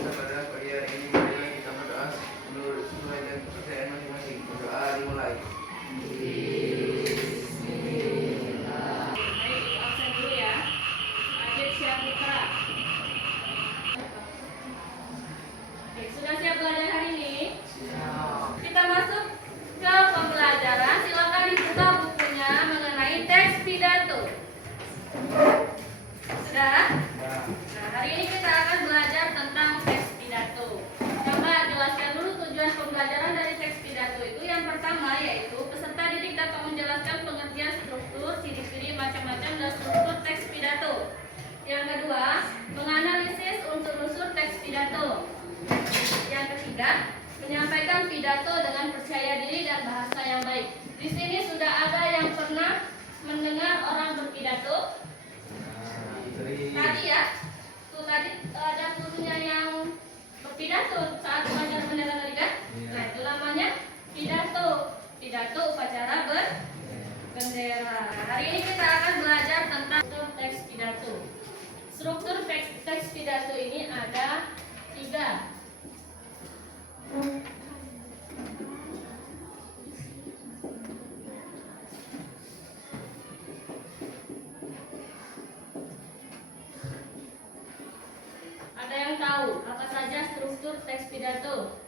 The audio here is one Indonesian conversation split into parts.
kita pada pagi hari ini. Marilah kita berdoa menurut sesuai dengan kepercayaan masing-masing. Berdoa dimulai. Sudah siap belajar hari ini? Kita masuk ke pembelajaran. Silakan dibuka bukunya mengenai teks pidato. Sudah? Nah, hari ini kita akan belajar tentang teks pidato. Coba jelaskan dulu tujuan pembelajaran dari teks pidato itu. Yang pertama yaitu peserta didik dapat menjelaskan pengertian struktur, ciri-ciri, macam-macam dan struktur teks pidato. Yang kedua, menganalisis unsur-unsur teks pidato. Yang ketiga, menyampaikan pidato dengan percaya diri dan bahasa yang baik. Di sini sudah ada yang pernah mendengar orang berpidato? Tadi ya, tuh tadi ada gurunya yang berpidato saat upacara bendera tadi kan? Nah itu namanya pidato. Pidato upacara berbendera. Hari ini kita akan belajar tentang teks pidato. Struktur teks pidato ini ada 3. Ada yang tahu apa saja struktur teks pidato?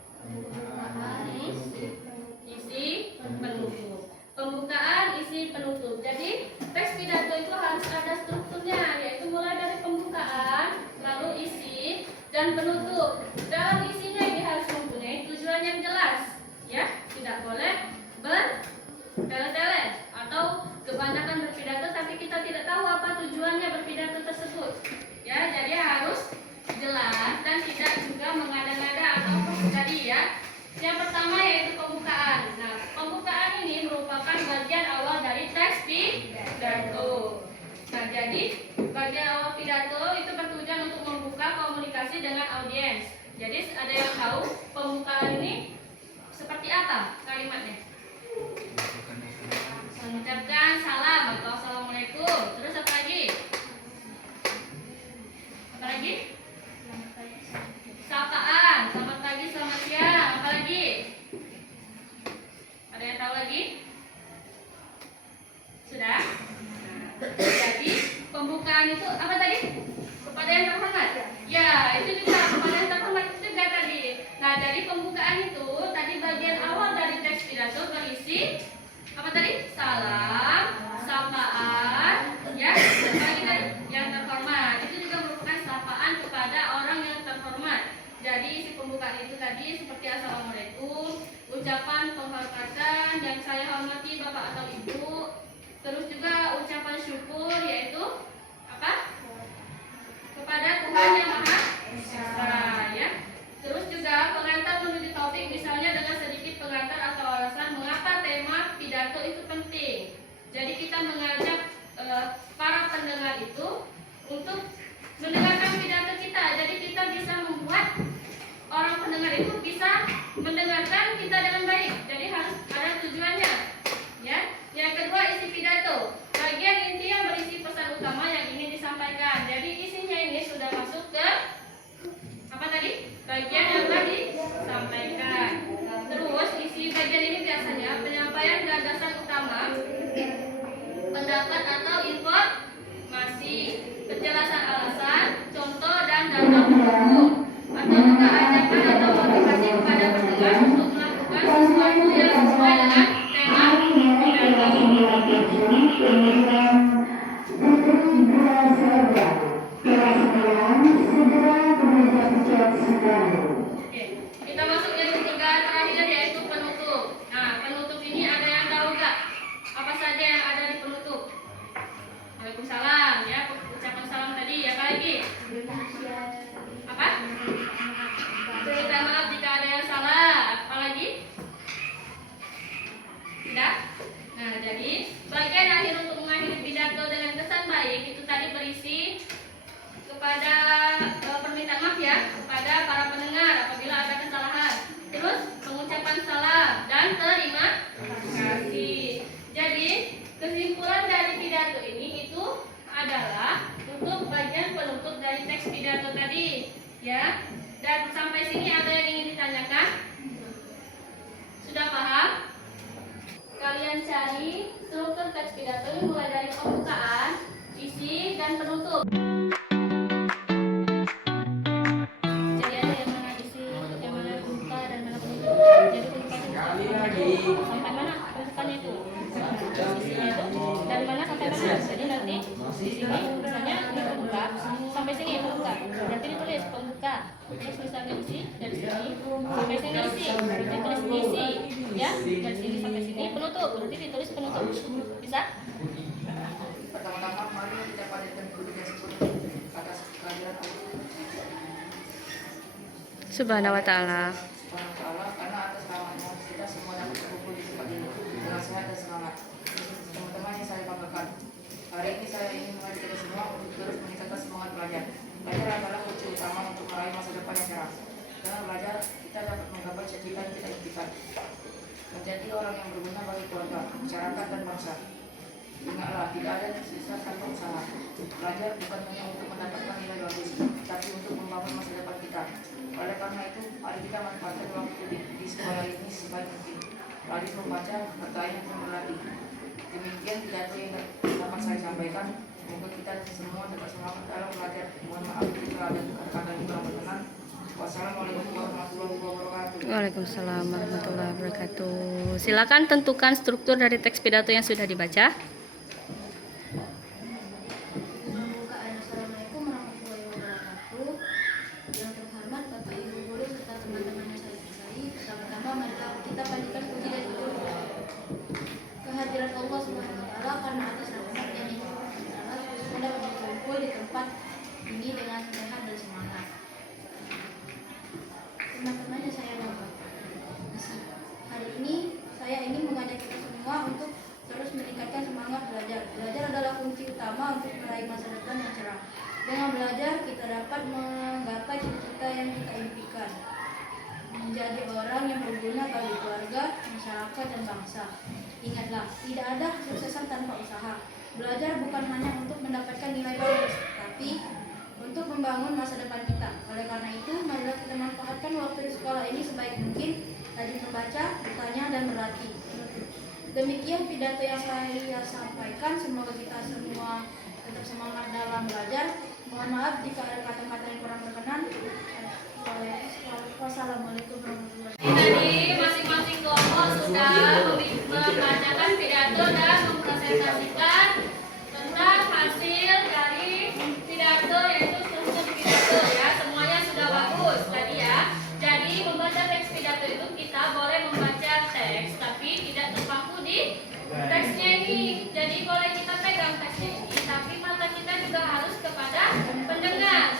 Isi, penutup. Pembukaan, isi, penutup. Jadi teks pidato itu harus ada strukturnya, yaitu mulai dari pembukaan, lalu isi, dan penutup. Dalam isinya ini harus mempunyai tujuan yang jelas, ya. Tidak boleh bertele-tele atau kebanyakan berpidato tapi kita tidak tahu apa tujuannya berpidato tersebut. Ya, jadi harus jelas dan tidak juga mengada-ngada atau tadi ya. Yang pertama yaitu pembukaan. Nah, pembukaan ini merupakan bagian awal dari teks pidato. Nah, jadi bagian awal pidato itu bertujuan untuk membuka komunikasi dengan audiens. Jadi ada yang tahu pembukaan ini seperti apa kalimatnya? Mengucapkan salam atau assalamualaikum. Terus apa lagi? Apa lagi? Sapaan, selamat pagi, selamat siang. Apa lagi? Ada yang tahu lagi? Sudah? Jadi pembukaan itu apa tadi? Kepada yang terhormat. Ya, itu juga kepada yang terhormat itu juga tadi. Nah, jadi pembukaan itu tadi bagian awal dari teks pidato berisi apa tadi? Salam, sapaan, ya. Apa lagi tadi? Yang terhormat. Itu juga merupakan sapaan kepada orang yang terhormat. Jadi isi pembukaan itu tadi seperti assalamualaikum, ucapan penghormatan yang saya hormati Bapak atau Ibu. Terus juga ucapan syukur yaitu apa? Kepada Tuhan yang Maha Esa, ya. Terus juga pengantar menuju topik, misalnya dengan sedikit pengantar atau alasan mengapa tema pidato itu penting. Jadi kita mengajak para pendengar itu untuk mendengarkan pidato kita. Jadi kita bisa membuat orang pendengar itu bisa mendengarkan kita dengan baik. Jadi harus ada tujuannya, ya. Yang kedua isi pidato. Bagian inti yang berisi pesan utama yang ingin disampaikan. Jadi isinya ini sudah masuk ke apa tadi? Bagian yang tadi disampaikan. Terus isi bagian ini biasanya penyampaian gagasan utama, pendapat atau informasi, penjelasan alasan, contoh dan dampak pendukung, atau juga ajakan atau motivasi kepada pendengar untuk melakukan sesuatu yang sesuai dengan tema pidato. Oke, kita masuk yang ketiga terakhir yaitu penutup. Nah, penutup ini ada yang tahu nggak? Apa saja yang ada di penutup? Waalaikumsalam, ya. Ucapan salam tadi, apa lagi? Apa? Minta maaf jika ada yang salah. Apa lagi? Tidak? Nah, jadi bagian akhir untuk mengakhiri pidato dengan kesan baik itu tadi berisi kepada permintaan maaf ya kepada para pendengar apabila ada kesalahan. Terus pengucapan salam dan terima kasih. Jadi kesimpulan dari pidato ini itu adalah untuk bagian penutup dari teks pidato tadi, ya. Dan sampai sini ada yang ingin ditanyakan? Sudah paham? Kalian cari struktur teks pidato ini mulai dari pembukaan, isi, dan penutup. Jadi ada yang mana isi, yang mana pembuka, dan mana penutup. Jadi pembukaan itu sampai mana pembukaannya itu, isinya itu, dan mana sampai mana. Jadi nanti di sini misalnya ini pembuka, sampai sini pembuka. Nanti ditulis pembuka, terus misalnya isi dari sini sampai sini isi, berarti tulis isi, ya. Dari sini sampai sini penutup, berarti ditulis penutup. Bisa? Pertama-tama mari kita padatkan kedudukan seperti atas kehadiran Allah Subhanahu wa ta'ala. Subhanahu wa ta'ala, karena atas rahmatnya kita semua dapat berkumpul di tempat ini dengan sehat dan semangat. Teman-teman yang saya banggakan, hari ini saya ingin mengajak kita semua untuk terus meningkatkan semangat belajar. Belajar adalah kunci utama untuk meraih masa depan yang cerah. Dengan belajar, kita dapat menggapai cita-cita yang kita impikan, menjadi orang yang berguna bagi keluarga, masyarakat, dan bangsa. Ingatlah, tidak ada yang sukses tanpa usaha. Belajar bukan hanya untuk mendapatkan nilai bagus, tapi untuk membangun masa depan kita. Oleh karena itu, mari kita manfaatkan waktu di sekolah ini sebaik mungkin. Rajin membaca, bertanya, dan berlatih. Demikian pidato yang dapat saya sampaikan. Semoga kita semua tetap semangat dalam belajar. Mohon maaf jika ada kata-kata yang kurang berkenan. Wassalamualaikum warahmatullahi wabarakatuh. Waalaikumsalam warahmatullahi wabarakatuh. Silakan tentukan struktur dari teks pidato yang sudah dibaca. Pembukaan. Assalamualaikum warahmatullahi wabarakatuh. Yang terhormat Bapak Ibu guru serta teman-teman yang saya cintai, pertama-tama mari kita panjatkan puji dan syukur kehadiran Allah Subhanahu wa taala, karena atas rahmat dan nikmat kita dapat berkumpul di tempat ini dengan sehat dan semangat. Teman-teman yang saya banggakan, hari ini saya ingin mengajak kita semua untuk terus meningkatkan semangat belajar. Belajar adalah kunci utama untuk meraih masa depan yang cerah. Dengan belajar, kita dapat menggapai cita-cita yang kita impikan, menjadi orang yang berguna bagi keluarga, masyarakat, dan bangsa. Ingatlah, tidak ada kesuksesan tanpa usaha. Belajar bukan hanya untuk mendapatkan nilai bagus, tapi untuk membangun masa depan kita. Oleh karena itu, marilah kita manfaatkan waktu di sekolah ini sebaik mungkin, rajin membaca, bertanya, dan berlatih. Demikian pidato yang saya sampaikan. Semoga kita semua tetap semangat dalam belajar. Mohon maaf jika ada kata-kata yang kurang berkenan. Wassalamualaikum warahmatullahi wabarakatuh. Tadi masing-masing kelompok sudah membacakan pidato dan mempresentasikan tentang hasil dari pidato, yaitu struktur pidato, ya. Semuanya sudah bagus tadi, ya. Jadi membaca teks pidato itu kita boleh membaca teks, tapi tidak terpaku di teksnya ini. Jadi boleh kita pegang teksnya ini, tapi mata kita juga harus kepada pendengar.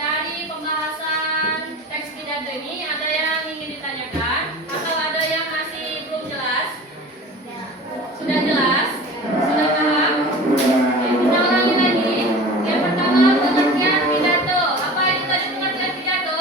Dari pembahasan teks pidato ini ada yang ingin ditanyakan atau ada yang masih belum jelas? Sudah jelas? Sudah paham? Oke, kita ulangi lagi. Yang pertama, pengertian pidato. Apa itu tadi pengertian pidato?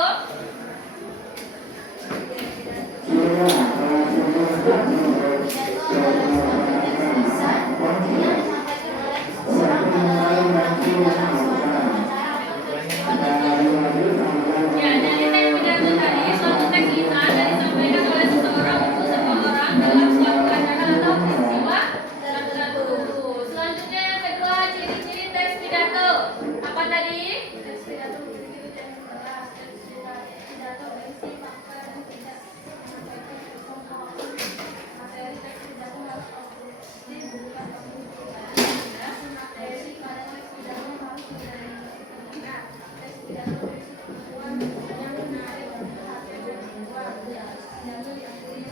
Ya, jadi teks pidato tadi suatu teks lisan yang disampaikan oleh seseorang untuk semua orang dalam suatu acara atau peristiwa tertentu. Selanjutnya yang kedua, ciri-ciri teks pidato. Apa tadi? Teks pidato ciri-ciri yang jelas. Teks pidato berisi fakta dan tidak menyampaikan informasi. Materi teks pidato harus objektif, bukan pembuktian. Materi pada teks pidato harus menjadi teks pidato berisi tujuan yang menarik perhatian dan semua pidato yang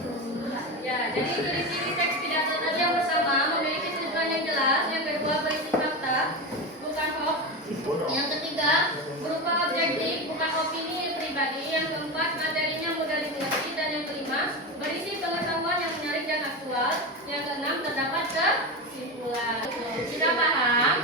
berulang. Ya, jadi ciri-ciri teks pidato tadi yang pertama memiliki tujuan yang jelas, yang kedua berisi fakta, bukan hoax, yang ketiga berupa objektif, bukan opini pribadi, yang keempat materinya mudah dimengerti, dan yang kelima berisi pengetahuan yang menarik dan aktual, yang keenam terdapat kesimpulan. Sudah paham?